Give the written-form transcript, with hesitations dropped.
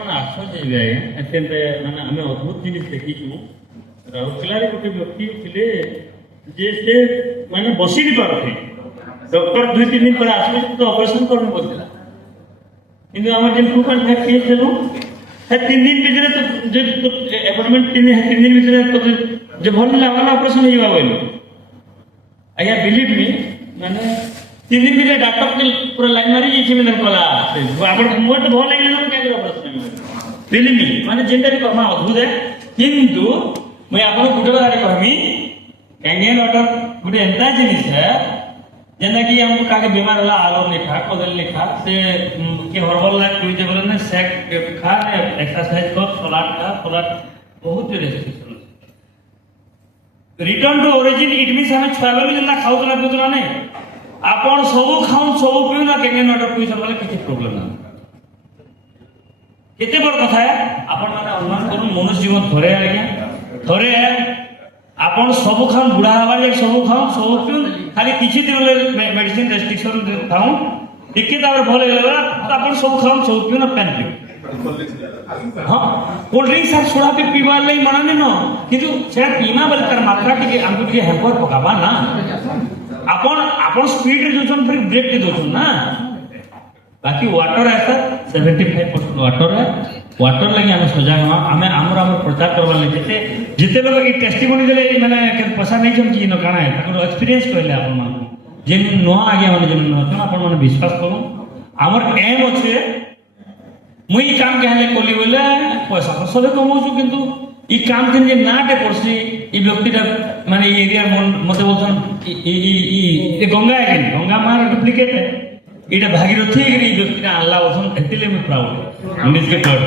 ଆପଣମାନେ ଆଶ୍ଚର୍ଯ୍ୟ ହେବେ ଆଜ୍ଞା ଏତେ ମାନେ ଆମେ ଅଦ୍ଭୁତ ଜିନିଷ ଦେଖିଛୁ। ରାଉରକେଲାରେ ଗୋଟେ ବ୍ୟକ୍ତି ଥିଲେ ଯେ ସେ ମାନେ ବସି ବି ପାରୁଥିଲେ, ଡକ୍ଟର 2-3 ଦିନ ପରେ ଆସିଲେ ତ ଅପରେସନ କରିନି ବସିଲା, କିନ୍ତୁ ଆମର ଯେନ୍ ଫୁକାନ୍ କେସ୍ ଦେଲୁ ସେ 3 ଦିନ ଭିତରେ ତ ଯେ ଆପଏଣ୍ଟମେଣ୍ଟ 3 ଦିନ ଭିତରେ ଯେ ଭଲ ଲାଗଲା ଅପରେସନ ହେଇଯିବା ବୋଇଲୁ। ଆଜ୍ଞା ବିଲିଭ୍ ମି ମାନେ 3 ଦିନ ଭିତରେ ଡାକ୍ତର ପୁରା ଲାଇନ୍ ମାରି ଯାଇଛି ମାନେ କଲା ଆପଣ ମୋର ତ ଭଲ ଲାଗିଲା ନା କାହିଁକି ଅପରେସନ ବିଲିଭ୍ ମି ମାନେ ଯେନ୍ଟା ବି କମା ଅଦ୍ଭୁତ ହେ। କିନ୍ତୁ ମୁଇଁ ଆପଣଙ୍କୁ ଗୋଟେ କଥା କହିମି କାଙ୍ଗେନ ୱାଟର ଗୋଟେ ଏନ୍ତା ଜିନିଷ ହେ जेना कि हमको काके बीमार होला आलू लिखा कदल लिखा से के हर्बल लाइफ पीते बोले ना सेक खा ने एक्सरसाइज कर सलाद बहुत restriction return to origin it means हमें छुआ बेलू जेना खाउतला पुतला नै आपण सब खाऊ सब पिउ ना केने नट पी सकले किछि प्रॉब्लम ना केते बड़ कथा है आपण माने अनुमान करू मनुष्य जीवन थरे आज्ञा थरे आपण सब खाऊ बुढ़ा हवा जे सब खाऊ सब पिउ खाली किछि दिन मेडिसिन रेस्ट्रिक्शन खाऊ टिके तापर भल हेला त आपण सब खाऊ सब पिउ ना पेन पिउ हां कोल्ड ड्रिंक्स आर सोडा पे पीवा लई मना नै न किंतु सेटा पीमा बल तर मात्रा टिके हमको टिके हेपर पकाबा ना आपण स्पीड रे जोचन फिर ब्रेक दे दोछन ना बाकी वाटर है सर 75% वाटर है वाटर लगे आम सजाग आम आमर प्रचार करवा लगे जिते लोग ये टेस्टिमोनी देले माने पैसा नहीं छन कि न काना है ताको एक्सपीरियंस कहले आपन मान जेन नो आगे माने जेन न छन आपन माने विश्वास करू हमर एम अछि मुई काम कहले कोली बोले पैसा तो सबे कमाउछु किंतु ई काम केन जे नाटे पड़सी ई व्यक्तिटा माने ई एरिया मते बोलछन ई गंगा है गंगा मार डुप्लीकेट है इटा भागीरथी व्यक्ति आनला बोलछन एतिले मैं प्राउड निज के प्राउड